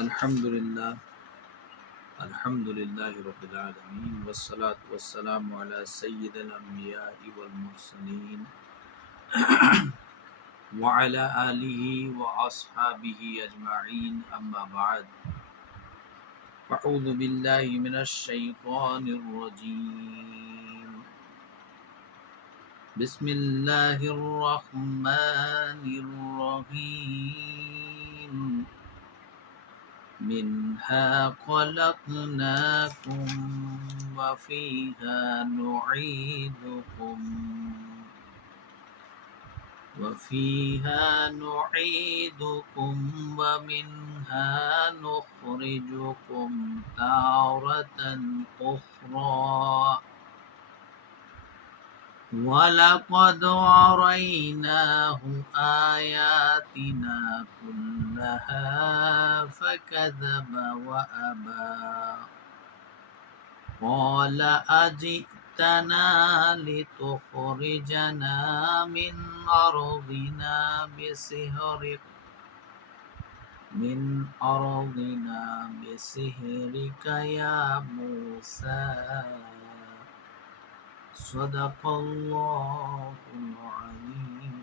الحمد للہ رب العالمین والصلاة والسلام علی سید الانبیاء والمرسلین وعلی آلہ واصحابہ اجمعین اما بعد فاعوذ باللہ من الشیطان الرجیم بسم اللہ الرحمن الرحیم منها خلقناكم وفيها نعيدكم ومنها نخرجكم تارة أخرى وَلَقَدْ أَرَيْنَاهُ آيَاتِنَا كُلَّهَا فَكَذَبَ وَأَبَى قَالَ أَجِئْتَنَا لِتُخْرِجَنَا مِنْ أَرْضِنَا بِسِحْرِكَ يَا مُوسَى صدق اللہ العظیم۔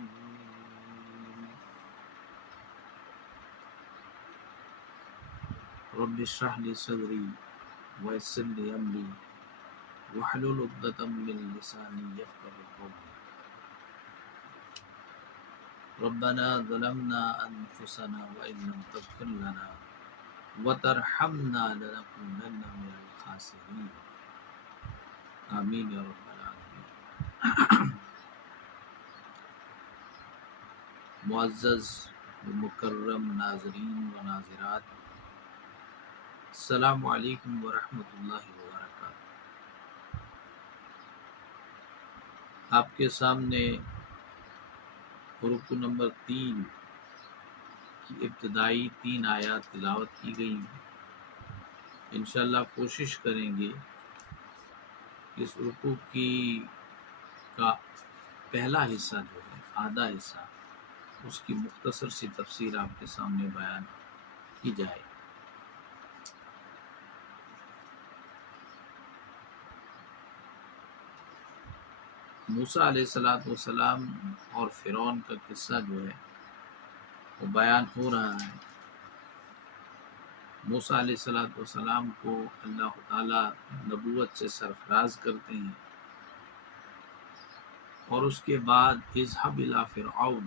رب اشرح لی صدری ویسر لی امری واحلل عقدۃ من لسانی یفقهوا قولی۔ ربنا ظلمنا انفسنا وان لم تغفر لنا وترحمنا لنكونن من الخاسرین۔ آمین یا رب العالمین۔ معزز و مکرم ناظرین و ناظرات، السلام علیکم ورحمۃ اللہ وبرکاتہ۔ آپ کے سامنے رکوع نمبر 3 کی ابتدائی 3 آیات تلاوت کی گئی ہیں۔ انشاءاللہ کوشش کریں گے کہ اس رکوع کا پہلا حصہ جو ہے، آدھا حصہ، اس کی مختصر سی تفسیر آپ کے سامنے بیان کی جائے۔ موسیٰ علیہ السلام اور فرعون کا قصہ جو ہے وہ بیان ہو رہا ہے۔ موسیٰ علیہ السلام کو اللہ تعالیٰ نبوت سے سرفراز کرتے ہیں، اور اس کے بعد اذهب الی فرعون،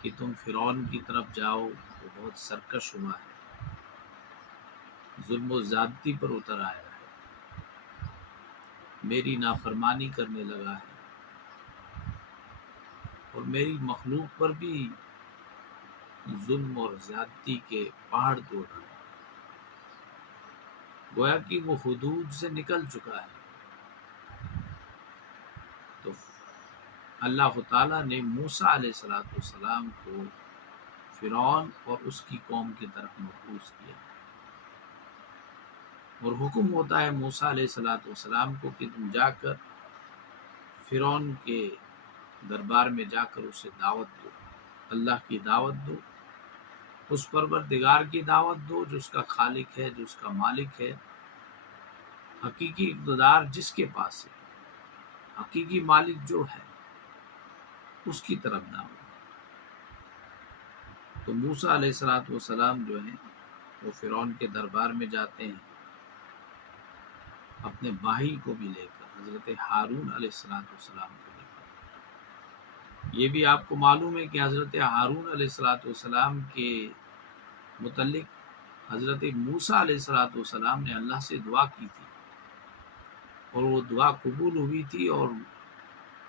کہ تم فرعون کی طرف جاؤ، وہ بہت سرکش ہوا ہے، ظلم و زیادتی پر اتر آیا ہے، میری نافرمانی کرنے لگا ہے، اور میری مخلوق پر بھی ظلم اور زیادتی کے پہاڑ توڑ رہا ہے۔ گویا کہ وہ حدود سے نکل چکا ہے۔ تو اللہ تعالیٰ نے موسیٰ علیہ السلام کو فرعون اور اس کی قوم کی طرف مبعوث کیا، اور حکم ہوتا ہے موسیٰ علیہ السلام کو کہ تم جا کر فرعون کے دربار میں جا کر اسے دعوت دو، اللہ کی دعوت دو، اس پروردگار کی دعوت دو جو اس کا خالق ہے، جو اس کا مالک ہے، حقیقی اقتدار جس کے پاس ہے، حقیقی مالک جو ہے، اس کی طرف دعوت۔ تو موسیٰ علیہ السلام جو ہیں وہ فرعون کے دربار میں جاتے ہیں، اپنے بھائی کو بھی لے کر، حضرت ہارون علیہ السلام کو لے کر۔ یہ بھی آپ کو معلوم ہے کہ حضرت ہارون علیہ السلام کے متعلق حضرت موسیٰ علیہ السلام نے اللہ سے دعا کی تھی، اور وہ دعا قبول ہوئی تھی، اور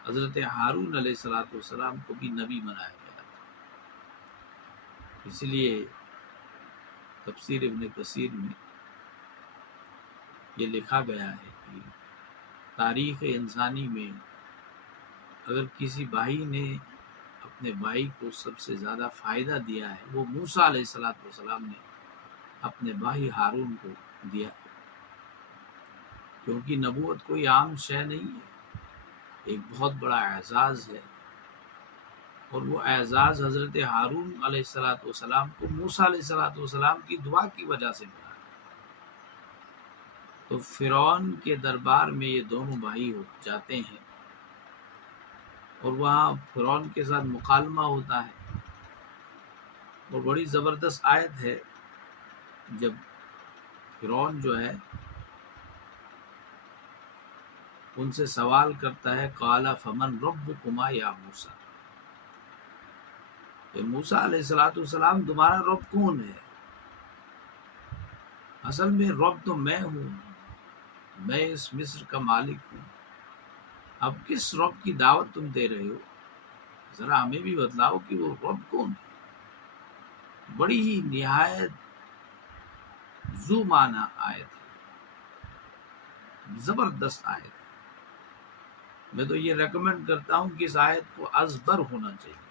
حضرت ہارون علیہ السلام کو بھی نبی بنایا گیا تھا۔ اس لیے تفسیر ابن کثیر میں یہ لکھا گیا ہے کہ تاریخ انسانی میں اگر کسی بھائی نے اپنے بھائی کو سب سے زیادہ فائدہ دیا ہے، وہ موسیٰ علیہ السلام نے اپنے بھائی ہارون کو دیا، کیونکہ نبوت کوئی عام شے نہیں ہے، ایک بہت بڑا اعزاز ہے، اور وہ اعزاز حضرت ہارون علیہ السلام کو موسیٰ علیہ السلام کی دعا کی وجہ سے ملا۔ تو فرعون کے دربار میں یہ دونوں بھائی جاتے ہیں اور وہاں فرعون کے ساتھ مکالمہ ہوتا ہے، اور بڑی زبردست آیت ہے جب فرعون جو ہے ان سے سوال کرتا ہے قال فمن ربکما یا موسیٰ، کہ موسیٰ علیہ السلام تمہارا رب کون ہے؟ اصل میں رب تو میں ہوں، میں اس مصر کا مالک ہوں، اب کس رب کی دعوت تم دے رہے ہو؟ ذرا ہمیں بھی بتلاؤ کہ وہ رب کون ہے۔ بڑی ہی نہایت ذو معنی آیت ہے، زبردست آیت ہے۔ میں تو یہ ریکمینڈ کرتا ہوں کہ اس آیت کو ازبر ہونا چاہیے۔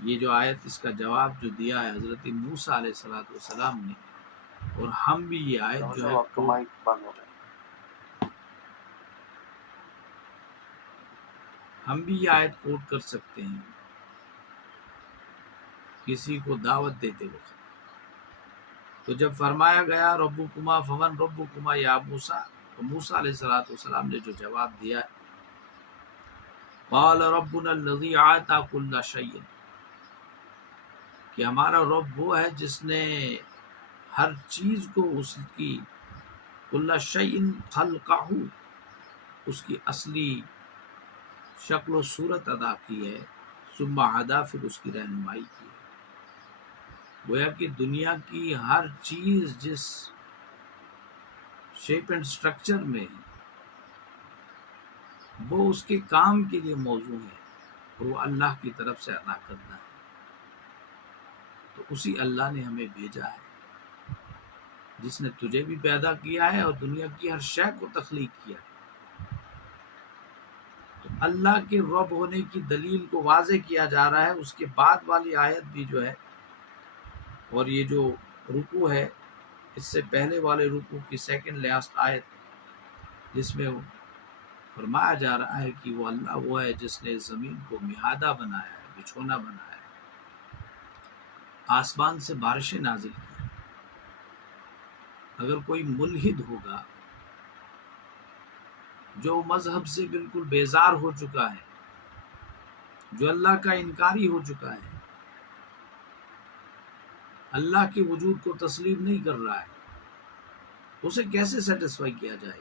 یہ جو آیت، اس کا جواب جو دیا ہے حضرت موسیٰ علیہ السلام نے، اور ہم بھی یہ آیت جو ہے ہم بھی یہ آیت کوٹ کر سکتے ہیں کسی کو دعوت دیتے وقت۔ تو جب فرمایا گیا ربکما فمن ربکما یا موسیٰ، تو موسیٰ علیہ السلام نے جو جواب دیا، قال ربنا الذی اعطی کل شیء، کہ ہمارا رب وہ ہے جس نے ہر چیز کو اس کی کل شیء خلقہ، اس کی اصلی شکل و صورت ادا کی ہے، ثم ہدی، پھر اس کی رہنمائی کی ہے۔ گویا کہ دنیا کی ہر چیز جس شیپ اینڈ سٹرکچر میں ہے وہ اس کے کام کے لیے موضوع ہے، اور وہ اللہ کی طرف سے ادا کرنا ہے۔ تو اسی اللہ نے ہمیں بھیجا ہے جس نے تجھے بھی پیدا کیا ہے اور دنیا کی ہر شے کو تخلیق کیا ہے۔ تو اللہ کے رب ہونے کی دلیل کو واضح کیا جا رہا ہے۔ اس کے بعد والی آیت بھی جو ہے، اور یہ جو رکوع ہے اس سے پہلے والے رکوع کی سیکنڈ لاسٹ آیت، جس میں فرمایا جا رہا ہے کہ وہ اللہ وہ ہے جس نے زمین کو مہادہ بنایا ہے، بچھونا بنایا ہے، آسمان سے بارشیں نازل کی۔ اگر کوئی ملحد ہوگا جو مذہب سے بالکل بیزار ہو چکا ہے، جو اللہ کا انکاری ہو چکا ہے، اللہ کے وجود کو تسلیم نہیں کر رہا ہے، اسے کیسے سیٹسفائی کیا جائے؟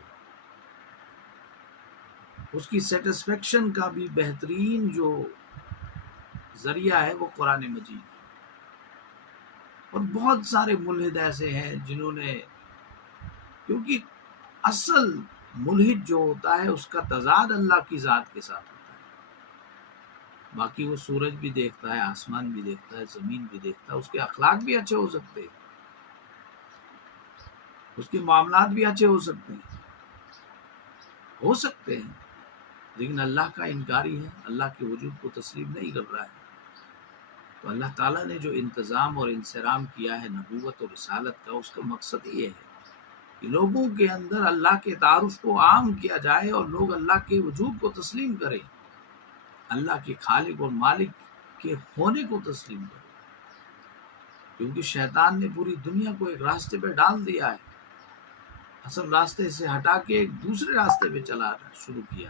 اس کی سیٹسفیکشن کا بھی بہترین جو ذریعہ ہے وہ قرآن مجید ہے۔ اور بہت سارے ملحد ایسے ہیں جنہوں نے، کیونکہ اصل ملحد جو ہوتا ہے اس کا تضاد اللہ کی ذات کے ساتھ ہوتا ہے۔ باقی وہ سورج بھی دیکھتا ہے، آسمان بھی دیکھتا ہے، زمین بھی دیکھتا ہے، اس کے اخلاق بھی اچھے ہو سکتے ہیں، اس کے معاملات بھی اچھے ہو سکتے ہیں، لیکن اللہ کا انکاری ہے، اللہ کے وجود کو تسلیم نہیں کر رہا ہے۔ تو اللہ تعالیٰ نے جو انتظام اور انصرام کیا ہے نبوت اور رسالت کا، اس کا مقصد یہ ہے کہ لوگوں کے اندر اللہ کے تعارف کو عام کیا جائے اور لوگ اللہ کے وجود کو تسلیم کریں، اللہ کے خالق اور مالک کے ہونے کو تسلیم کریں۔ کیونکہ شیطان نے پوری دنیا کو ایک راستے پہ ڈال دیا ہے، اصل راستے سے ہٹا کے ایک دوسرے راستے پہ چلانا شروع کیا،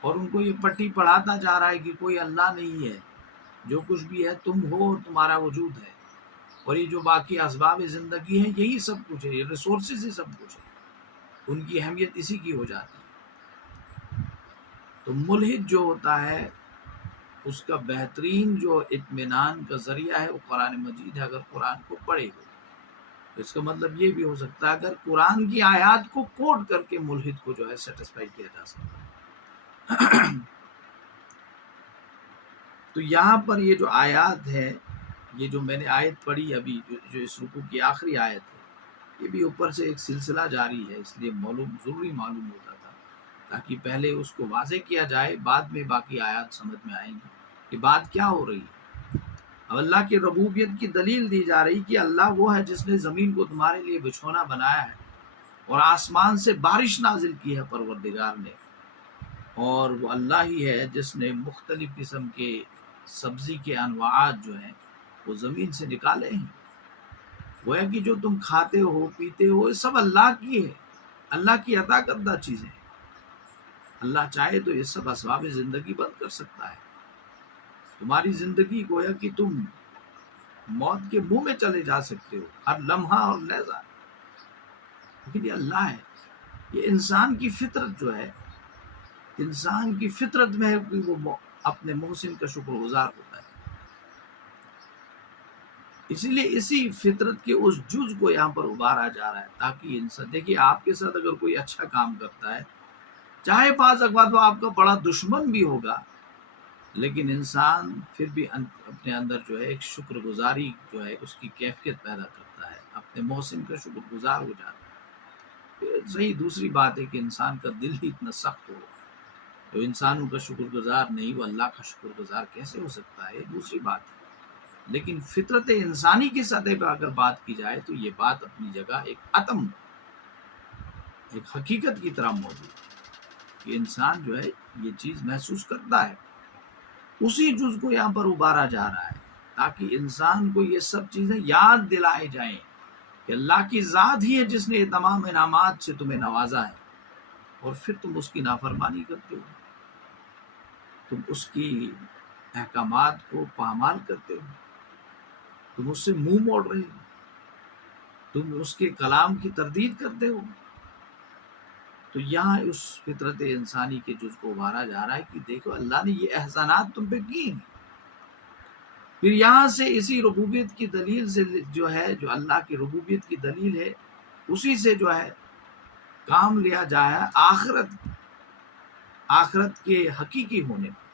اور ان کو یہ پٹی پڑھاتا جا رہا ہے کہ کوئی اللہ نہیں ہے، جو کچھ بھی ہے تم ہو اور تمہارا وجود ہے، اور یہ جو باقی اسباب زندگی ہیں یہی سب کچھ ہے، یہ ریسورسز ہی سب کچھ ہے، ان کی اہمیت اسی کی ہو جاتی ہے۔ تو ملحد جو ہوتا ہے اس کا بہترین جو اطمینان کا ذریعہ ہے وہ قرآن مجید ہے، اگر قرآن کو پڑھے گا۔ تو اس کا مطلب یہ بھی ہو سکتا ہے اگر قرآن کی آیات کو کوٹ کر کے ملحد کو جو ہے سیٹسفائی کیا جا سکتا ہے۔ تو یہاں پر یہ جو آیات ہے، یہ جو میں نے آیت پڑھی ابھی، جو اس رکوع کی آخری آیت ہے، یہ بھی اوپر سے ایک سلسلہ جاری ہے، اس لیے ضروری معلوم ہوتا تھا تاکہ پہلے اس کو واضح کیا جائے، بعد میں باقی آیات سمجھ میں آئیں گی کہ بات کیا ہو رہی ہے۔ اب اللہ کی ربوبیت کی دلیل دی جا رہی کہ اللہ وہ ہے جس نے زمین کو تمہارے لیے بچھونا بنایا ہے اور آسمان سے بارش نازل کی ہے پروردگار نے، اور وہ اللہ ہی ہے جس نے مختلف قسم کے سبزی کے انواعات جو ہیں وہ زمین سے نکالے ہیں. گویا کہ جو تم کھاتے ہو پیتے ہو یہ سب اللہ کی ہے، اللہ کی عطا کردہ چیزیں. اللہ چاہے تو یہ سب اسباب زندگی بند کر سکتا ہے. تمہاری زندگی گویا کہ تم موت کے منہ میں چلے جا سکتے ہو ہر لمحہ اور لحظہ، لیکن یہ اللہ ہے. یہ انسان کی فطرت جو ہے، انسان کی فطرت میں ہے کہ وہ اپنے محسن کا شکر گزار ہوتا ہے. اسی لیے اسی فطرت کے اس جز کو یہاں پر ابھارا جا رہا ہے تاکہ انسان دیکھیے آپ کے ساتھ اگر کوئی اچھا کام کرتا ہے، چاہے بعض اوقات وہ آپ کا بڑا دشمن بھی ہوگا، لیکن انسان پھر بھی اپنے اندر جو ہے ایک شکر گزاری جو ہے اس کی کیفیت پیدا کرتا ہے، اپنے محسن کا شکر گزار ہو جاتا ہے. صحیح دوسری بات ہے کہ انسان کا دل ہی اتنا سخت ہو، جو انسانوں کا شکر گزار نہیں وہ اللہ کا شکر گزار کیسے ہو سکتا ہے، دوسری بات ہے. لیکن فطرت انسانی کی سطح پہ اگر بات کی جائے تو یہ بات اپنی جگہ ایک عتم، ایک حقیقت کی طرح موجود ہے کہ انسان جو ہے یہ چیز محسوس کرتا ہے. اسی جز کو یہاں پر ابھارا جا رہا ہے تاکہ انسان کو یہ سب چیزیں یاد دلائے جائیں کہ اللہ کی ذات ہی ہے جس نے یہ تمام انعامات سے تمہیں نوازا ہے، اور پھر تم اس کی نافرمانی کرتے ہو، تم اس کی احکامات کو پامال کرتے ہو، تم اس سے منہ موڑ رہے ہو، تم اس کے کلام کی تردید کرتے ہو. تو یہاں اس فطرت انسانی کے جز کو ابھارا جا رہا ہے کہ دیکھو اللہ نے یہ احسانات تم پہ کیے ہیں. پھر یہاں سے اسی ربوبیت کی دلیل سے جو ہے، جو اللہ کی ربوبیت کی دلیل ہے، اسی سے جو ہے کام لیا جایا آخرت کے حقیقی ہونے پر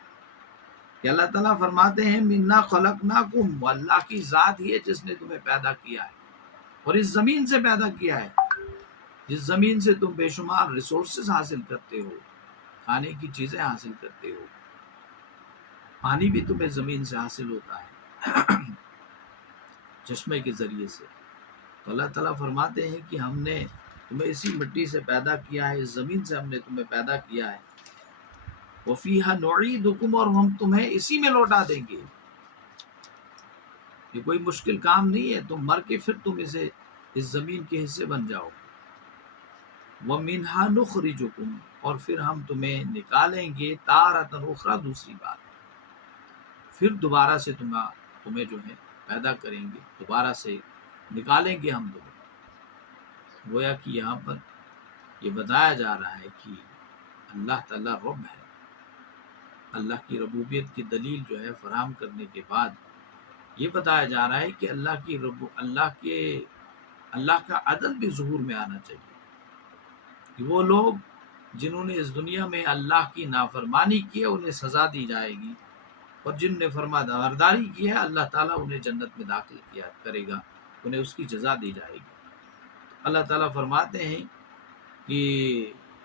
کہ اللہ تعالیٰ فرماتے ہیں منا خلقناکم، وہ اللہ کی ذات ہی ہے جس نے تمہیں پیدا کیا ہے اور اس زمین سے پیدا کیا ہے، جس زمین سے تم بے شمار ریسورسز حاصل کرتے ہو، کھانے کی چیزیں حاصل کرتے ہو، پانی بھی تمہیں زمین سے حاصل ہوتا ہے چشمے کے ذریعے سے. تو اللہ تعالیٰ فرماتے ہیں کہ ہم نے تمہیں اسی مٹی سے پیدا کیا ہے، اس زمین سے ہم نے تمہیں پیدا کیا ہے. وَفِيهَا نُعِيدُكُمْ، اور ہم تمہیں اسی میں لوٹا دیں گے. یہ کوئی مشکل کام نہیں ہے، تم مر کے پھر تم اس زمین کے حصے بن جاؤ. وَمِنْهَا نُخْرِجُكُمْ، اور پھر ہم تمہیں نکالیں گے تارةً اخرى، دوسری بات پھر دوبارہ سے تمہیں جو ہے پیدا کریں گے، دوبارہ سے نکالیں گے ہم تمہیں. گویا کہ یہاں پر یہ بتایا جا رہا ہے کہ اللہ تعالیٰ رب ہے. اللہ کی ربوبیت کی دلیل جو ہے فراہم کرنے کے بعد یہ بتایا جا رہا ہے کہ اللہ کا عدل بھی ظہور میں آنا چاہیے کہ وہ لوگ جنہوں نے اس دنیا میں اللہ کی نافرمانی کی ہے انہیں سزا دی جائے گی، اور جن نے فرما برداری کی ہے اللہ تعالیٰ انہیں جنت میں داخل کیا کرے گا، انہیں اس کی جزا دی جائے گی. اللہ تعالیٰ فرماتے ہیں کہ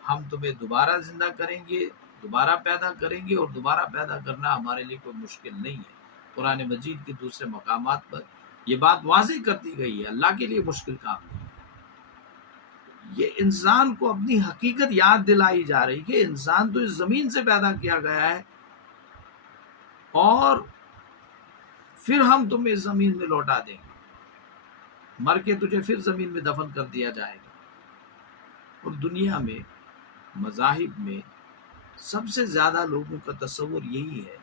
ہم تمہیں دوبارہ زندہ کریں گے، دوبارہ پیدا کریں گے، اور دوبارہ پیدا کرنا ہمارے لیے کوئی مشکل نہیں ہے. قرآن مجید کے دوسرے مقامات پر یہ بات واضح کرتی گئی ہے، اللہ کے لیے مشکل کام نہیں. یہ انسان کو اپنی حقیقت یاد دلائی جا رہی کہ انسان تو اس زمین سے پیدا کیا گیا ہے، اور پھر ہم تمہیں اس زمین میں لوٹا دیں گے، مر کے تجھے پھر زمین میں دفن کر دیا جائے گا. اور دنیا میں مذاہب میں سب سے زیادہ لوگوں کا تصور یہی ہے،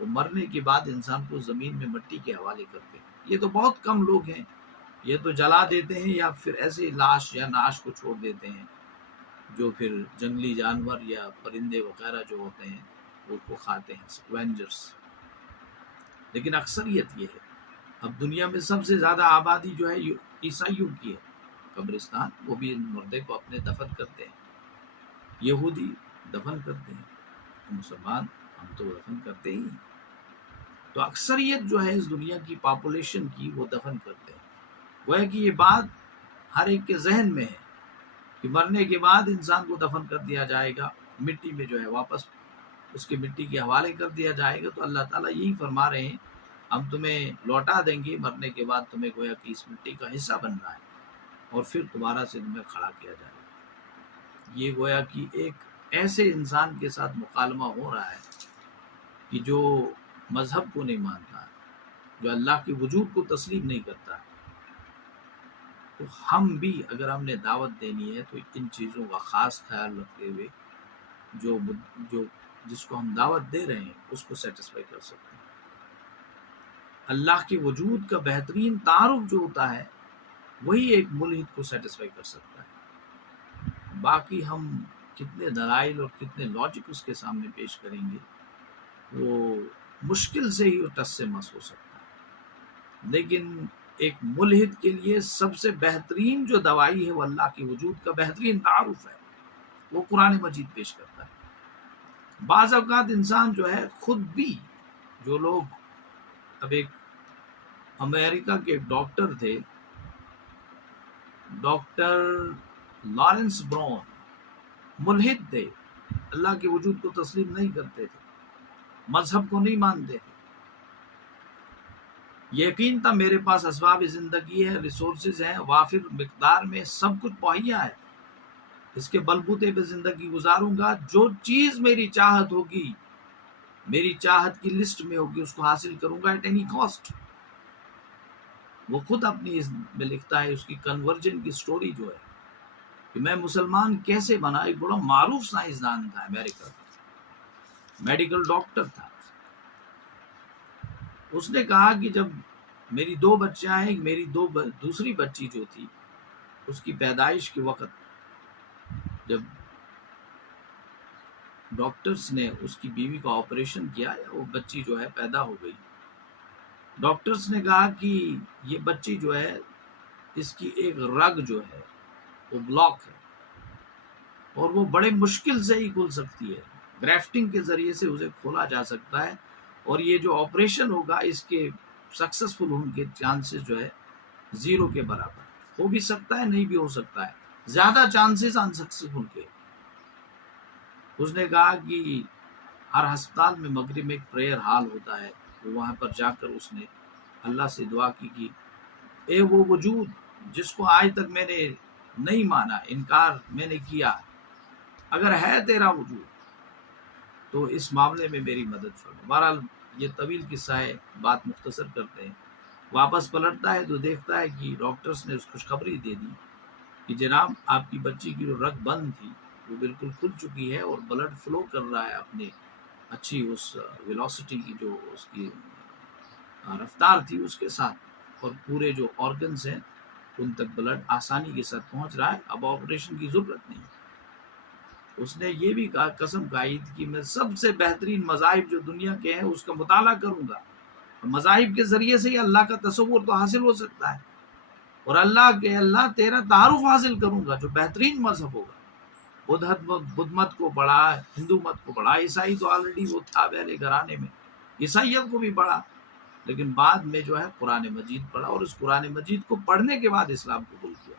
وہ مرنے کے بعد انسان کو زمین میں مٹی کے حوالے کرتے ہیں. یہ تو بہت کم لوگ ہیں، یہ تو جلا دیتے ہیں یا پھر ایسے لاش یا نعش کو چھوڑ دیتے ہیں، جو پھر جنگلی جانور یا پرندے وغیرہ جو ہوتے ہیں وہ کو کھاتے ہیں، سکوینجرز. لیکن اکثریت یہ ہے. اب دنیا میں سب سے زیادہ آبادی جو ہے عیسائیوں کی ہے. قبرستان وہ بھی مردے کو اپنے دفن کرتے ہیں، یہودی دفن کرتے ہیں، مسلمان ہم تو دفن کرتے ہی ہیں. تو اکثریت جو ہے اس دنیا کی پاپولیشن کی وہ دفن کرتے ہیں. گویا کہ یہ بات ہر ایک کے ذہن میں ہے کہ مرنے کے بعد انسان کو دفن کر دیا جائے گا، مٹی میں جو ہے واپس اس کے مٹی کے حوالے کر دیا جائے گا. تو اللہ تعالیٰ یہی فرما رہے ہیں ہم تمہیں لوٹا دیں گے، مرنے کے بعد تمہیں گویا کہ اس مٹی کا حصہ بننا ہے، اور پھر دوبارہ سے تمہیں کھڑا کیا جائے گا. یہ گویا کہ ایک ایسے انسان کے ساتھ مکالمہ ہو رہا ہے کہ جو مذہب کو نہیں مانتا، جو اللہ کے وجود کو تسلیم نہیں کرتا. تو ہم بھی اگر ہم نے دعوت دینی ہے تو ان چیزوں کا خاص خیال رکھتے ہوئے جو جس کو ہم دعوت دے رہے ہیں اس کو سیٹسفائی کر سکتے ہیں. اللہ کے وجود کا بہترین تعارف جو ہوتا ہے وہی ایک ملحد کو سیٹسفائی کر سکتا ہے. باقی ہم کتنے دلائل اور کتنے لاجک اس کے سامنے پیش کریں گے وہ مشکل سے ہی ٹس سے مس ہو سکتا ہے. لیکن ایک ملحد کے لیے سب سے بہترین جو دوائی ہے وہ اللہ کے وجود کا بہترین تعارف ہے، وہ قرآن مجید پیش کرتا ہے. بعض اوقات انسان جو ہے خود بھی، جو لوگ، اب ایک امریکہ کے ایک ڈاکٹر تھے، ڈاکٹر لارنس براؤن، ملحد تھے، اللہ کے وجود کو تسلیم نہیں کرتے تھے، مذہب کو نہیں مانتے تھے. یقین تھا میرے پاس اسباب زندگی ہے، ریسورسز ہیں، وافر مقدار میں سب کچھ مہیا ہے، اس کے بلبوتے پہ زندگی گزاروں گا، جو چیز میری چاہت ہوگی، میری چاہت کی لسٹ میں ہوگی، اس کو حاصل کروں گا ایٹ اینی کاسٹ. وہ خود اپنی میں لکھتا ہے، اس کی کنورجن کی سٹوری جو ہے کہ میں مسلمان کیسے بنا. ایک بڑا معروف سائنسدان تھا امریکہ کا، میڈیکل ڈاکٹر تھا. اس نے کہا کہ جب میری 2 بچیاں ہیں، میری دوسری بچی جو تھی اس کی پیدائش کے وقت جب ڈاکٹرز نے اس کی بیوی کا آپریشن کیا، وہ بچی جو ہے پیدا ہو گئی. ڈاکٹرز نے کہا کہ یہ بچی جو ہے اس کی ایک رگ جو ہے وہ بلاک ہے اور وہ بڑے مشکل سے ہی کھل سکتی ہے، گرافٹنگ کے ذریعے سے اسے کھولا جا سکتا ہے، اور یہ جو آپریشن ہوگا اس کے سکسیسفل ہونے کے چانسز جو ہے 0 کے برابر. ہو بھی سکتا ہے، نہیں بھی ہو سکتا ہے، زیادہ چانسز انسکسیسفل کے. اس نے کہا کہ ہر ہسپتال میں مغرب میں ایک پریئر ہال ہوتا ہے، وہاں پر جا کر اس نے اللہ سے دعا کی کہ اے وہ وجود جس کو آج تک میں نے نہیں مانا، انکار میں نے کیا، اگر ہے تیرا وجود تو اس معاملے میں میری مدد فرما. بہرحال یہ طویل قصہ ہے، بات مختصر کرتے ہیں. واپس پلٹتا ہے تو دیکھتا ہے کہ ڈاکٹرز نے اس خوشخبری دے دی کہ جناب آپ کی بچی کی جو رگ بند تھی وہ بالکل کھل چکی ہے اور بلڈ فلو کر رہا ہے اپنی اچھی اس ویلوسٹی کی، جو اس کی رفتار تھی اس کے ساتھ، اور پورے جو آرگنز ہیں ان تک بلڈ آسانی کے ساتھ پہنچ رہا ہے، اب آپریشن کی ضرورت نہیں. اس نے یہ بھی کہا، قسم کھائی کہ میں سب سے بہترین مذاہب جو دنیا کے ہیں اس کا مطالعہ کروں گا، مذاہب کے ذریعے سے ہی اللہ کا تصور تو حاصل ہو سکتا ہے، اور اللہ تیرا تعارف حاصل کروں گا جو بہترین مذہب ہوگا. بدھ مت کو پڑھا، ہندو مت کو پڑھا، عیسائی تو آلریڈی وہ تھا پہلے گھرانے میں، عیسائیت کو بھی پڑھا، لیکن بعد میں جو ہے قرآن مجید پڑھا، اور اس قرآن مجید کو پڑھنے کے بعد اسلام قبول کیا.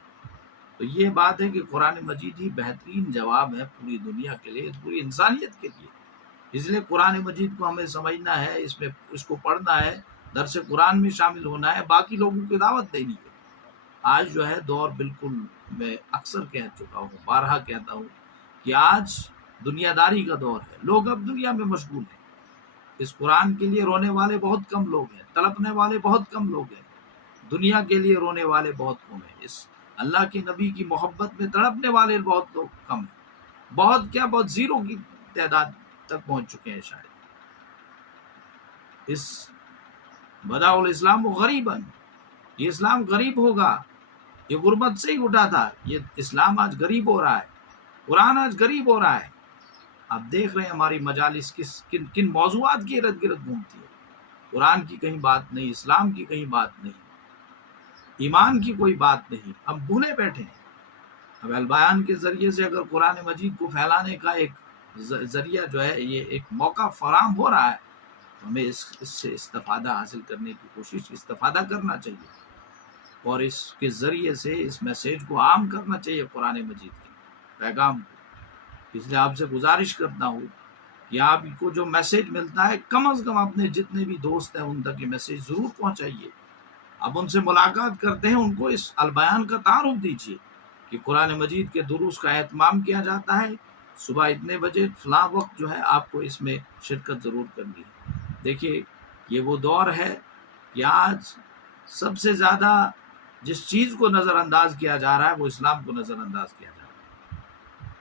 تو یہ بات ہے کہ قرآن مجید ہی بہترین جواب ہے پوری دنیا کے لیے، پوری انسانیت کے لیے. اس لیے قرآن مجید کو ہمیں سمجھنا ہے، اس کو پڑھنا ہے، درس قرآن میں شامل ہونا ہے، باقی لوگوں کی دعوت دینی ہے. آج جو ہے دور بالکل، میں اکثر کہہ چکا ہوں، بارہا کہتا ہوں کہ آج دنیا داری کا دور ہے. لوگ اب دنیا میں مشغول ہیں، اس قرآن کے لیے رونے والے بہت کم لوگ ہیں، تڑپنے والے بہت کم لوگ ہیں. دنیا کے لیے رونے والے بہت کم ہیں، اس اللہ کے نبی کی محبت میں تڑپنے والے بہت لوگ کم ہیں. بہت 0 کی تعداد تک پہنچ چکے ہیں شاید. اس بداء الاسلام غریباً، یہ اسلام غریب ہوگا، یہ غربت سے ہی اٹھا تھا، یہ اسلام آج غریب ہو رہا ہے، قرآن آج غریب ہو رہا ہے. آپ دیکھ رہے ہیں ہماری مجالس کن موضوعات کی ارد گرد گھومتی ہے. قرآن کی کہیں بات نہیں، اسلام کی کہیں بات نہیں، ایمان کی کوئی بات نہیں. ہم بھولے بیٹھے ہیں. اب البیان کے ذریعے سے اگر قرآن مجید کو پھیلانے کا ایک ذریعہ جو ہے، یہ ایک موقع فراہم ہو رہا ہے، تو ہمیں اس سے استفادہ حاصل کرنے کی کوشش، استفادہ کرنا چاہیے، اور اس کے ذریعے سے اس میسیج کو عام کرنا چاہیے، قرآن مجید کے پیغام کو. اس لیے آپ سے گزارش کرتا ہوں کہ آپ کو جو میسیج ملتا ہے کم از کم اپنے جتنے بھی دوست ہیں ان تک یہ میسیج ضرور پہنچائیے. اب ان سے ملاقات کرتے ہیں، ان کو اس البیان کا تعارف دیجیے کہ قرآن مجید کے دروس کا اہتمام کیا جاتا ہے، صبح اتنے بجے فلاں وقت جو ہے آپ کو اس میں شرکت ضرور کرنی ہے۔ دیکھیے یہ وہ دور ہے کہ آج سب سے زیادہ جس چیز کو نظر انداز کیا جا رہا ہے وہ اسلام کو نظر انداز کیا جا رہا ہے۔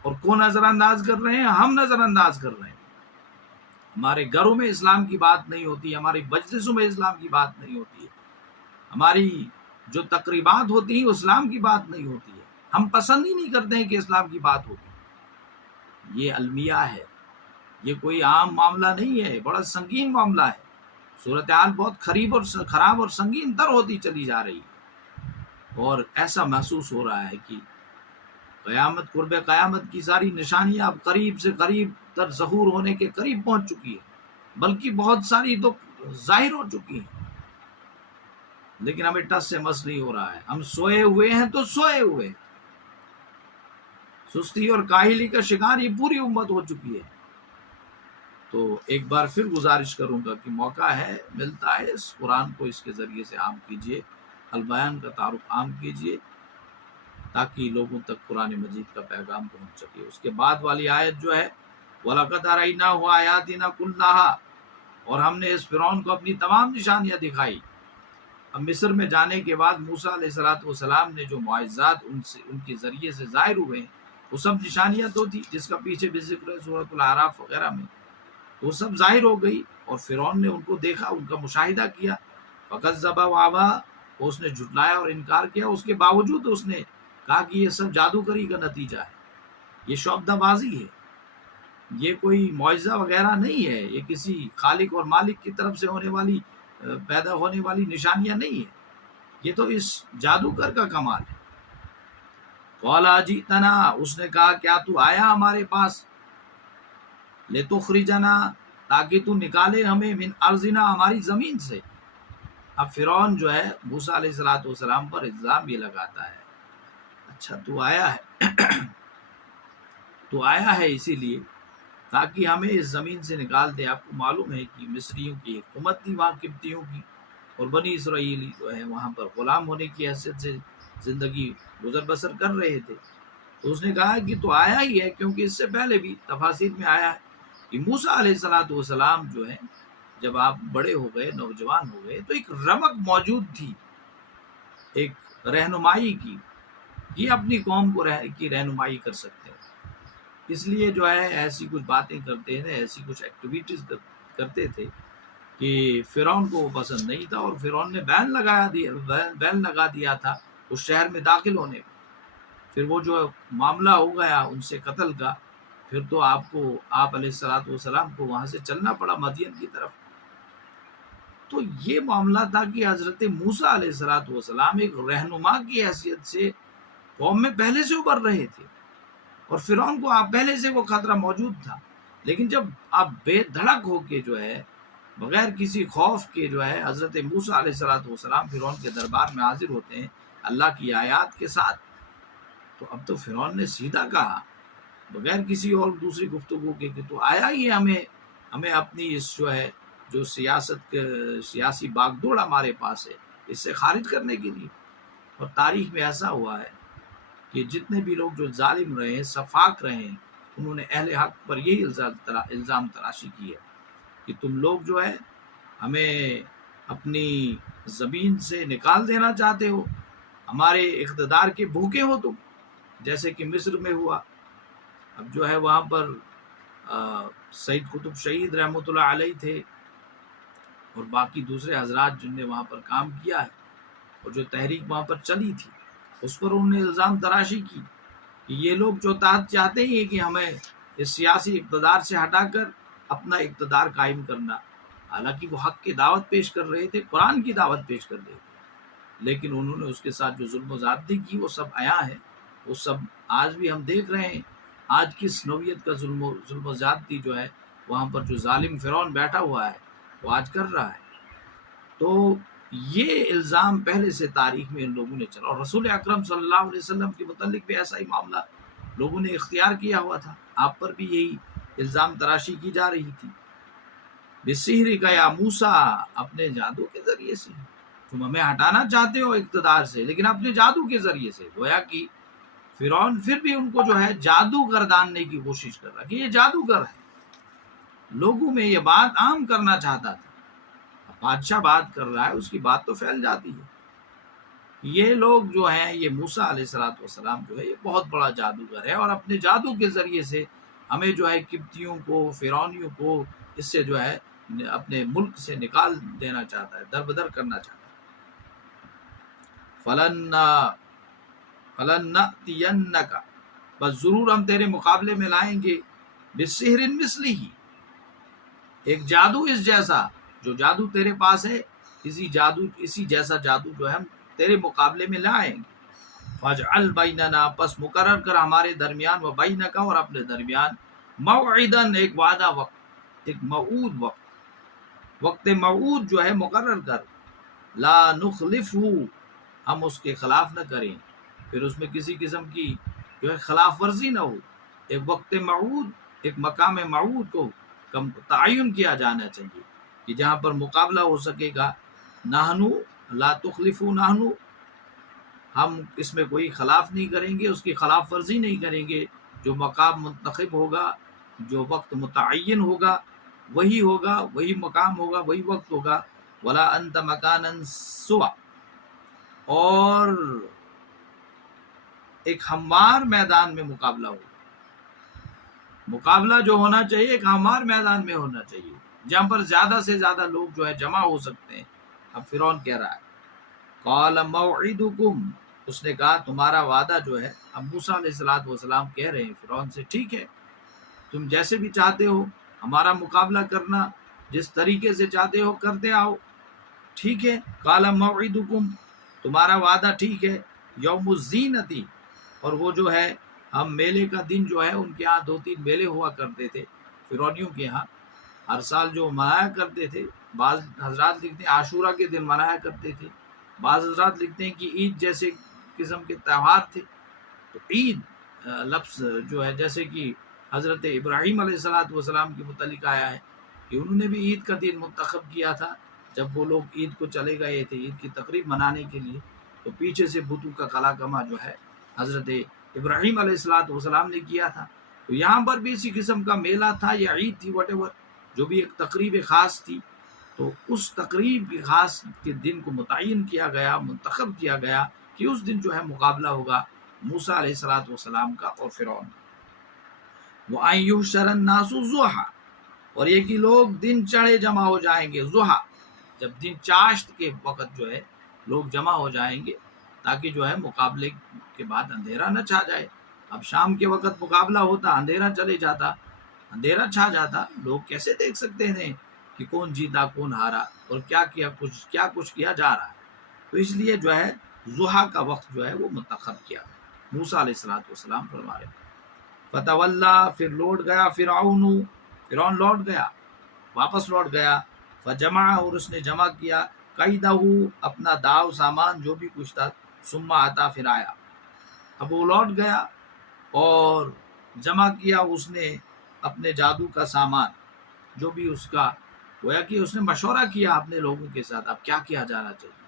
اور کون نظر انداز کر رہے ہیں؟ ہم نظر انداز کر رہے ہیں۔ ہمارے گھروں میں اسلام کی بات نہیں ہوتی، ہماری مجلسوں میں اسلام کی بات نہیں ہوتی ہے، ہماری جو تقریبات ہوتی ہیں اسلام کی بات نہیں ہوتی ہے۔ ہم پسند ہی نہیں کرتے ہیں کہ اسلام کی بات ہوتی۔ یہ المیہ ہے، یہ کوئی عام معاملہ نہیں ہے، بڑا سنگین معاملہ ہے۔ صورتحال بہت خراب اور سنگین تر ہوتی چلی جا رہی ہے، اور ایسا محسوس ہو رہا ہے کہ قرب قیامت کی ساری نشانیاں اب قریب سے قریب تر ظہور ہونے کے قریب پہنچ چکی ہے، بلکہ بہت ساری تو ظاہر ہو چکی ہیں، لیکن ہمیں ٹس سے مس نہیں ہو رہا ہے۔ ہم سوئے ہوئے ہیں تو سوئے ہوئے ہیں۔ سستی اور کاہلی کا شکار یہ پوری امت ہو چکی ہے۔ تو ایک بار پھر گزارش کروں گا کہ موقع ہے، ملتا ہے، اس قرآن کو اس کے ذریعے سے عام کیجئے، البیان کا تعارف عام کیجئے، تاکہ لوگوں تک قرآن مجید کا پیغام پہنچ سکے۔ اس کے بعد والی آیت جو ہے وَلَقَدْ أَرَيْنَاهُ آيَاتِنَا كُلَّهَا، اور ہم نے اس فرعون کو اپنی تمام نشانیاں دکھائی۔ اب مصر میں جانے کے بعد موسیٰ علیہ السلام نے جو معجزات ان کے ذریعے سے ظاہر ہوئے ہیں وہ سب نشانیاں تو تھی، جس کا پیچھے بھی ذکر ہے سورۃ الاعراف وغیرہ میں، وہ سب ظاہر ہو گئی، اور فرعون نے ان کو دیکھا، ان کا مشاہدہ کیا۔ فَكَذَّبَ وَأَبَىٰ، اس نے جھٹلایا اور انکار کیا، اس کے باوجود اس نے کہا کہ یہ سب جادوگری کا نتیجہ ہے، یہ شعبدہ بازی ہے، یہ کوئی معجزہ وغیرہ نہیں ہے، یہ کسی خالق اور مالک کی طرف سے پیدا ہونے والی نشانیاں نہیں ہے، یہ تو اس جادوگر کا کمال ہے۔ قَالَ أَجِئْتَنَا، اس نے کہا کیا تو آیا ہمارے پاس، لِتُخْرِجَنَا، تاکہ تو نکالے ہمیں، من ارضنا، ہماری زمین سے۔ اب فرعون جو ہے موسیٰ علیہ السلام پر الزام یہ لگاتا ہے، اچھا تو آیا ہے اسی لیے تاکہ ہمیں اس زمین سے نکال دے۔ آپ کو معلوم ہے کہ مصریوں کی حکومت تھی وہاں قبطیوں کی، اور بنی اسرائیلی جو ہے وہاں پر غلام ہونے کی حیثیت سے زندگی گزر بسر کر رہے تھے۔ تو اس نے کہا کہ تو آیا ہی ہے، کیونکہ اس سے پہلے بھی تفاسیر میں آیا ہے کہ موسیٰ علیہ السلام جو ہے جب آپ بڑے ہو گئے، نوجوان ہو گئے، تو ایک رمق موجود تھی، ایک رہنمائی کی، یہ اپنی قوم کی رہنمائی کر سکتے ہیں، اس لیے جو ہے ایسی کچھ باتیں کرتے تھے، ایسی کچھ ایکٹیویٹیز کرتے تھے کہ فرعون کو وہ پسند نہیں تھا، اور فرعون نے بین لگا دیا تھا اس شہر میں داخل ہونے کو۔ پھر وہ جو معاملہ ہو گیا ان سے قتل کا، پھر تو آپ علیہ السلام کو وہاں سے چلنا پڑا مدین کی طرف۔ تو یہ معاملہ تھا کہ حضرت موسیٰ علیہ السلام ایک رہنما کی حیثیت سے قوم میں پہلے سے ابھر رہے تھے، اور فرعون کو پہلے سے وہ خطرہ موجود تھا، لیکن جب آپ بے دھڑک ہو کے جو ہے بغیر کسی خوف کے جو ہے حضرت موسیٰ علیہ السلام فرعون کے دربار میں حاضر ہوتے ہیں اللہ کی آیات کے ساتھ، تو اب تو فرعون نے سیدھا کہا بغیر کسی اور دوسری گفتگو کے کہ تو آیا ہی ہمیں اپنی اس جو سیاسی باغ دوڑ ہمارے پاس ہے اس سے خارج کرنے کے لیے۔ اور تاریخ میں ایسا ہوا ہے کہ جتنے بھی لوگ جو ظالم رہے ہیں، سفاک رہے ہیں، انہوں نے اہل حق پر یہی الزام تراشی کی ہے کہ تم لوگ جو ہے ہمیں اپنی زمین سے نکال دینا چاہتے ہو، ہمارے اقتدار کے بھوکے ہو تم، جیسے کہ مصر میں ہوا۔ اب جو ہے وہاں پر سید قطب شہید رحمۃ اللہ علیہ تھے، اور باقی دوسرے حضرات جن نے وہاں پر کام کیا ہے، اور جو تحریک وہاں پر چلی تھی اس پر انہوں نے الزام تراشی کی کہ یہ لوگ جو چاہتے ہی کہ ہمیں اس سیاسی اقتدار سے ہٹا کر اپنا اقتدار قائم کرنا، حالانکہ وہ حق کی دعوت پیش کر رہے تھے، قرآن کی دعوت پیش کر رہے تھے، لیکن انہوں نے اس کے ساتھ جو ظلم و زیادتی کی وہ سب عیاں ہے، وہ سب آج بھی ہم دیکھ رہے ہیں۔ آج کس نوعیت کا ظلم و زیادتی جو ہے وہاں پر جو ظالم فرعون بیٹھا ہوا ہے وہ آج کر رہا ہے۔ تو یہ الزام پہلے سے تاریخ میں ان لوگوں نے چلا، اور رسول اکرم صلی اللہ علیہ وسلم کے متعلق بھی ایسا ہی معاملہ لوگوں نے اختیار کیا ہوا تھا، آپ پر بھی یہی الزام تراشی کی جا رہی تھی۔ بِالسِّحْرِ کا یا موسیٰ، اپنے جادو کے ذریعے سے تم ہمیں ہٹانا چاہتے ہو اقتدار سے، لیکن اپنے جادو کے ذریعے سے۔ گویا کہ فرعون پھر بھی ان کو جو ہے جادو گرداننے کی کوشش کر رہا کہ یہ جادوگر ہے، لوگوں میں یہ بات عام کرنا چاہتا تھا۔ بادشاہ بات کر رہا ہے، اس کی بات تو پھیل جاتی ہے۔ یہ لوگ جو ہیں، یہ موسیٰ علیہ السلام جو ہے یہ بہت بڑا جادوگر ہے، اور اپنے جادو کے ذریعے سے ہمیں جو ہے قبطیوں کو، فرعونیوں کو اس سے جو ہے اپنے ملک سے نکال دینا چاہتا ہے، دربدر کرنا چاہتا ہے۔ فَلَن نَّأْتِيَنَّكَ، بس ضرور ہم تیرے مقابلے میں لائیں گے، بِسِحْرٍ مِثْلِهِ، ایک جادو اس جیسا، جو جادو تیرے پاس ہے اسی جیسا جادو جو ہے ہم تیرے مقابلے میں لائیں گے۔ فَاجْعَلْ بَيْنَنَا، پس مقرر کر ہمارے درمیان، وَبَيْنَكَ، اور اپنے درمیان، مَوْعِدًا، ایک وعدہ وقت، ایک موعود وقت موعود جو ہے مقرر کر، لا نخلفہ، ہم اس کے خلاف نہ کریں، پھر اس میں کسی قسم کی جو ہے خلاف ورزی نہ ہو۔ ایک وقت موعود، ایک مقام موعود کو تعین کیا جانا چاہیے کہ جہاں پر مقابلہ ہو سکے گا۔ نحنو لا تخلفو، نحنو، ہم اس میں کوئی خلاف نہیں کریں گے، اس کی خلاف ورزی نہیں کریں گے۔ جو مقام منتخب ہوگا، جو وقت متعین ہوگا، وہی مقام ہوگا، وہی وقت ہوگا۔ ولا انت مکانا سوا، اور ایک ہموار میدان میں مقابلہ ہوگا۔ مقابلہ جو ہونا چاہیے ایک ہموار میدان میں ہونا چاہیے، جہاں پر زیادہ سے زیادہ لوگ جو ہے جمع ہو سکتے ہیں۔ اب فرعون کہہ رہا ہے، قال موعدکم، اس نے کہا تمہارا وعدہ جو ہے۔ اب موسیٰ علیہ السلام کہہ رہے ہیں فرعون سے، ٹھیک ہے، تم جیسے بھی چاہتے ہو ہمارا مقابلہ کرنا، جس طریقے سے چاہتے ہو کرتے آؤ، ٹھیک ہے۔ قال موعدکم، تمہارا وعدہ ٹھیک ہے، یوم الزینتی، اور وہ جو ہے ہم میلے کا دن جو ہے، ان کے ہاں 2-3 میلے ہوا کرتے تھے فرعونیوں کے ہاں، ہر سال جو منایا کرتے تھے۔ بعض حضرات لکھتے ہیں عاشورہ کے دن منایا کرتے تھے، بعض حضرات لکھتے ہیں کہ عید جیسے قسم کے تہوار تھے۔ تو عید لفظ جو ہے جیسے کہ حضرت ابراہیم علیہ السلام کے متعلق آیا ہے کہ انہوں نے بھی عید کا دن منتخب کیا تھا، جب وہ لوگ عید کو چلے گئے تھے عید کی تقریب منانے کے لیے، تو پیچھے سے بتوں کا قلا کما جو ہے حضرت ابراہیم علیہ السلام نے کیا تھا۔ تو یہاں پر بھی اسی قسم کا میلہ تھا یا عید تھی، واٹ ایور، جو بھی ایک تقریب خاص تھی۔ تو اس تقریب کی خاص کے دن کو متعین کیا گیا، منتخب کیا گیا کہ اس دن جو ہے مقابلہ ہوگا موسیٰ علیہ السلام کا اور فرعون کا۔ وَأَن يُحْشَرَ النَّاسُ ضُحًى، اور یہ کہ لوگ دن چڑھے جمع ہو جائیں گے، ضحیٰ، جب دن چاشت کے وقت جو ہے لوگ جمع ہو جائیں گے، تاکہ جو ہے مقابلے کے بعد اندھیرا نہ چھا جائے۔ اب شام کے وقت مقابلہ ہوتا، اندھیرا چلے جاتا، اندھیرا چھا جاتا، لوگ کیسے دیکھ سکتے تھے کہ کون جیتا کون ہارا اور کیا کچھ کیا جا رہا ہے۔ تو اس لیے جو ہے ضحیٰ کا وقت جو ہے وہ منتخب کیا گیا۔ موسیٰ علیہ السلام فرما رہے ہیں، فتولا، پھر لوٹ گیا فرعون لوٹ گیا، واپس لوٹ گیا، فجمع، اور اس نے جمع کیا، قیدہ، اپنا داؤ سامان جو بھی کچھ تھا، ثم آتا، پھر آیا۔ اب وہ لوٹ گیا اور جمع کیا اس نے اپنے جادو کا سامان، جو بھی اس کا، گویا کہ اس نے مشورہ کیا اپنے لوگوں کے ساتھ، اب کیا کیا جانا چاہیے۔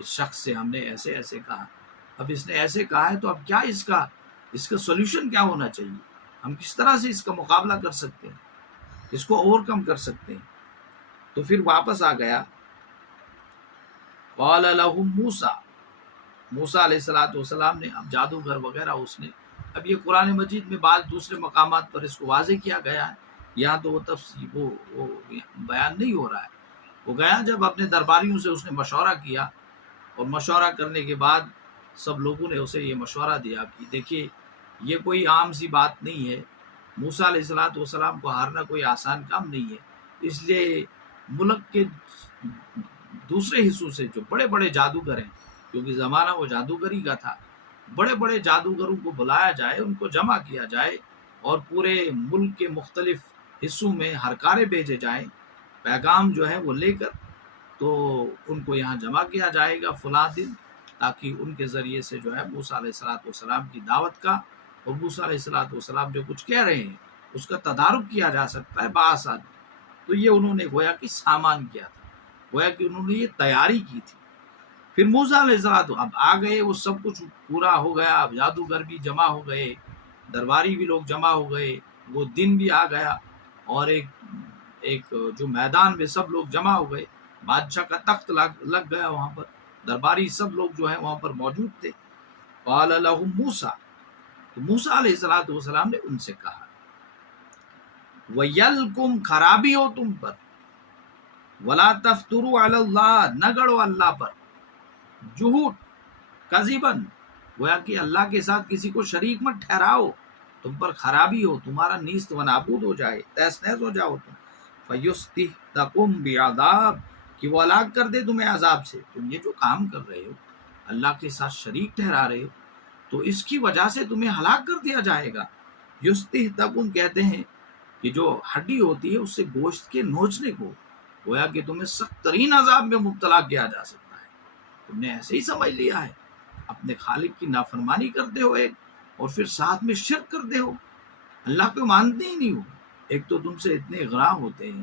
اس شخص سے ہم نے ایسے ایسے کہا، اب اس نے ایسے کہا ہے، تو اب کیا اس کا سولوشن کیا ہونا چاہیے، ہم کس طرح سے اس کا مقابلہ کر سکتے ہیں، اس کو اوور کم کر سکتے ہیں۔ تو پھر واپس آ گیا، قال لهم موسیٰ علیہ السلام نے، اب جادوگر وغیرہ اس نے، اب یہ قرآن مجید میں بعض دوسرے مقامات پر اس کو واضح کیا گیا ہے، یہاں تو وہ تفصیل وہ بیان نہیں ہو رہا ہے۔ وہ گیا جب اپنے درباریوں سے اس نے مشورہ کیا، اور مشورہ کرنے کے بعد سب لوگوں نے اسے یہ مشورہ دیا کہ دیکھیے یہ کوئی عام سی بات نہیں ہے، موسیٰ علیہ السلام کو ہارنا کوئی آسان کام نہیں ہے، اس لیے ملک کے دوسرے حصوں سے جو بڑے بڑے جادوگر ہیں، کیونکہ زمانہ وہ جادوگری کا تھا، بڑے بڑے جادوگروں کو بلایا جائے، ان کو جمع کیا جائے، اور پورے ملک کے مختلف حصوں میں ہرکارے بھیجے جائیں، پیغام جو ہے وہ لے کر، تو ان کو یہاں جمع کیا جائے گا فلاں دن، تاکہ ان کے ذریعے سے جو ہے موسیٰ علیہ السلام کی دعوت کا، اور موسیٰ علیہ السلام جو کچھ کہہ رہے ہیں اس کا تدارک کیا جا سکتا ہے بآسانی۔ تو یہ انہوں نے گویا کہ سامان کیا تھا، گویا کہ انہوں نے یہ تیاری کی تھی۔ پھر موسیٰ علیہ السلام اب آ گئے، وہ سب کچھ پورا ہو گیا، اب جادوگر بھی جمع ہو گئے، درباری بھی لوگ جمع ہو گئے، وہ دن بھی آ گیا، اور ایک جو میدان میں سب لوگ جمع ہو گئے، بادشاہ کا تخت لگ گیا وہاں پر، درباری سب لوگ جو ہے وہاں پر موجود تھے۔ قال لهم موسیٰ، تو موسیٰ علیہ السلام نے ان سے کہا، وَيَلْكُمْ خرابی ہو تم پر، وَلَا تَفْتُرُوا عَلَى اللَّهِ، نہ گڑو اللہ پر جھوٹ، کذباً، گویا کہ اللہ کے ساتھ کسی کو شریک مت ٹھہراؤ، تم پر خرابی ہو، تمہارا نیست و نابود ہو جائے، تہس نہس ہو جاؤ تم، فَيُسْتِحْتَكُمْ بِعَذَابٍ، کہ وہ ہلاک کر دے تمہیں عذاب سے، تم یہ جو کام کر رہے ہو، اللہ کے ساتھ شریک ٹھہرا رہے ہو، تو اس کی وجہ سے تمہیں ہلاک کر دیا جائے گا۔ یُسْتِحْتَكُمْ کہتے ہیں کہ جو ہڈی ہوتی ہے اس سے گوشت کے نوچنے کو، گویا کہ تمہیں سخت ترین عذاب میں مبتلا کیا جا سکتا ہے، تم نے ایسے ہی سمجھ لیا ہے، اپنے خالق کی نافرمانی کرتے ہو ایک، اور پھر ساتھ میں شرک کرتے ہو، اللہ کو مانتے ہی نہیں ہو، ایک تو تم سے اتنے اغراء ہوتے ہیں،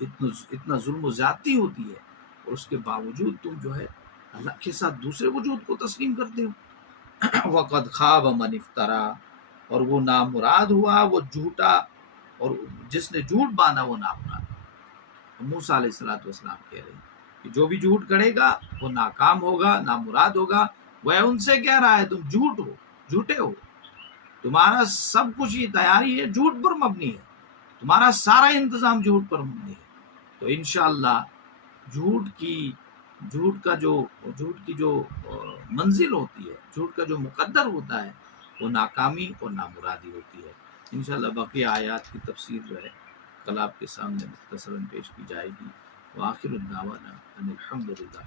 اتنا ظلم و زیادتی ہوتی ہے، اور اس کے باوجود تم جو ہے اللہ کے ساتھ دوسرے وجود کو تسلیم کرتے ہو۔ وقد خواب من افطرا، اور وہ نامراد ہوا وہ جھوٹا، اور جس نے جھوٹ باندھا وہ نامراد۔ موسیٰ علیہ السلام کہہ رہے ہیں کہ جو بھی جھوٹ کرے گا وہ ناکام ہوگا، نامراد ہوگا۔ وہ ان سے کہہ رہا ہے تم جھوٹے ہو، تمہارا سب کچھ یہ تیاری ہے جھوٹ پر مبنی ہے، تمہارا سارا انتظام جھوٹ پر مبنی ہے۔ تو انشاءاللہ جھوٹ کی جو منزل ہوتی ہے، جھوٹ کا جو مقدر ہوتا ہے، وہ ناکامی اور نامرادی ہوتی ہے۔ انشاءاللہ باقی آیات کی تفسیر جو ہے کل آپ کے سامنے مختصراً پیش کی جائے گی۔ وآخر الدعوانا ان الحمد للہ۔